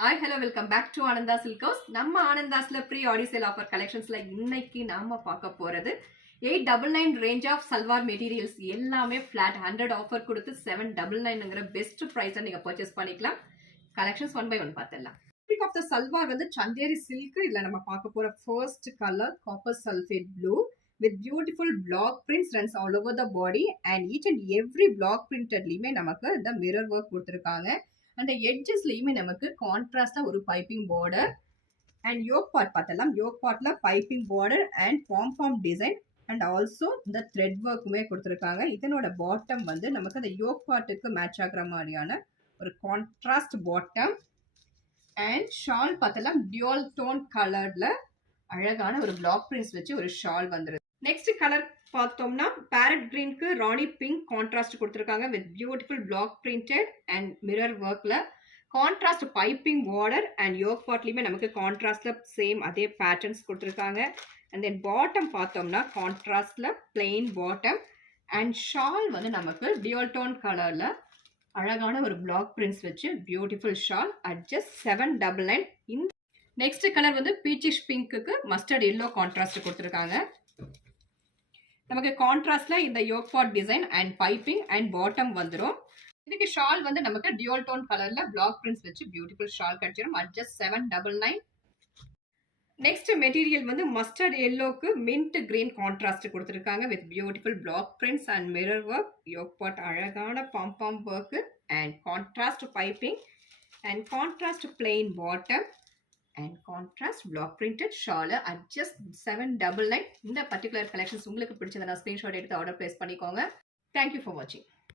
Hi, hello, welcome back to Ananda Silk House. நம்ம ஆனந்தாஸ்ல pre ஆடி sale offer கலெக்ஷன்ஸ்ல இன்னைக்கு நாம பார்க்க போறது 899 ரேஞ்ச் ஆஃப் சல்வார் மெட்டீரியல்ஸ் எல்லாமே ஃபிளாட் 100 ஆஃபர் கொடுத்து 799ங்கிற பெஸ்ட் பிரைஸை நீங்க பர்ச்சேஸ் பண்ணிக்கலாம். கலெக்ஷன்ஸ் ஒன் பை ஒன் பார்த்துடலாம். ஆஃப் த சல்வார் வந்து சந்தேரி சில்க். இதுல நம்ம பார்க்க போற first colour copper sulphate blue with beautiful block prints runs all over the body and each and every block printed-லயுமே நமக்கு இந்த mirror work கொடுத்திருக்காங்க. அந்த எட்ஜஸ்லயுமே நமக்கு கான்ட்ராஸ்டா ஒரு piping border and yoke part பார்த்தலாம். யோக் பார்ட்ல piping border and palm design and also இந்த த்ரெட் ஒர்க்குமே கொடுத்துருக்காங்க. இதனோட பாட்டம் வந்து நமக்கு அந்த யோக் பார்ட்டுக்கு மேட்ச் ஆகுற மாதிரியான ஒரு கான்ட்ராஸ்ட் பாட்டம் அண்ட் ஷால் பார்த்தலாம். டியூல் டோன் கலர்ல அழகான ஒரு பிளாக் பிரிண்ட்ஸ் வச்சு ஒரு ஷால் வந்துருது. நெக்ஸ்ட் கலர் பார்த்தோம்னா பேரட் கிரீனுக்கு ராணி பிங்க் கான்ட்ராஸ்ட் கொடுத்துருக்காங்க with beautiful black printed and mirror ஒர்க்ல contrast piping border and yoke பார்ட்லயுமே நமக்கு கான்ட்ராஸ்ட்ல சேம் அதே பேட்டர்ன்ஸ் கொடுத்துருக்காங்க. அண்ட் தென் பாட்டம் பார்த்தோம்னா கான்ட்ராஸ்ட்ல பிளெயின் பாட்டம் அண்ட் ஷால் வந்து நமக்கு டியூல் டோன் கலர்ல அழகான ஒரு பிளாக் பிரிண்ட்ஸ் வச்சு பியூட்டிஃபுல் ஷால் அட் ஜஸ்ட் 799. இந்த நெக்ஸ்ட் கலர் வந்து பீச்சிஷ் பிங்க்குக்கு மஸ்டர்ட் எல்லோ கான்ட்ராஸ்ட் கொடுத்துருக்காங்க. நமக்கு கான்ட்ராஸ்ட்ல இந்த yoke part design and piping and bottom வந்துடும். இதுக்கு ஷால் வந்து நமக்கு டியூல் டோன் கலர்ல பிளாக் பிரிண்ட்ஸ் வச்சு பியூட்டிஃபுல் ஷால் கிடைச்சிடும் அட் ஜஸ்ட் 799. நெக்ஸ்ட் மெட்டீரியல் வந்து மஸ்டர்ட் எல்லோக்கு மின்ட் கிரீன் கான்ட்ராஸ்ட் கொடுத்துருக்காங்க with beautiful black prints and mirror work. Yoke part அழகான palm work and contrast piping and contrast plain bottom and contrast block printed shawl at just 799. இந்த particular collections உங்களுக்கு பிடிச்சதா screenshot எடுத்து order place பண்ணிக்கோங்க. Thank you for watching.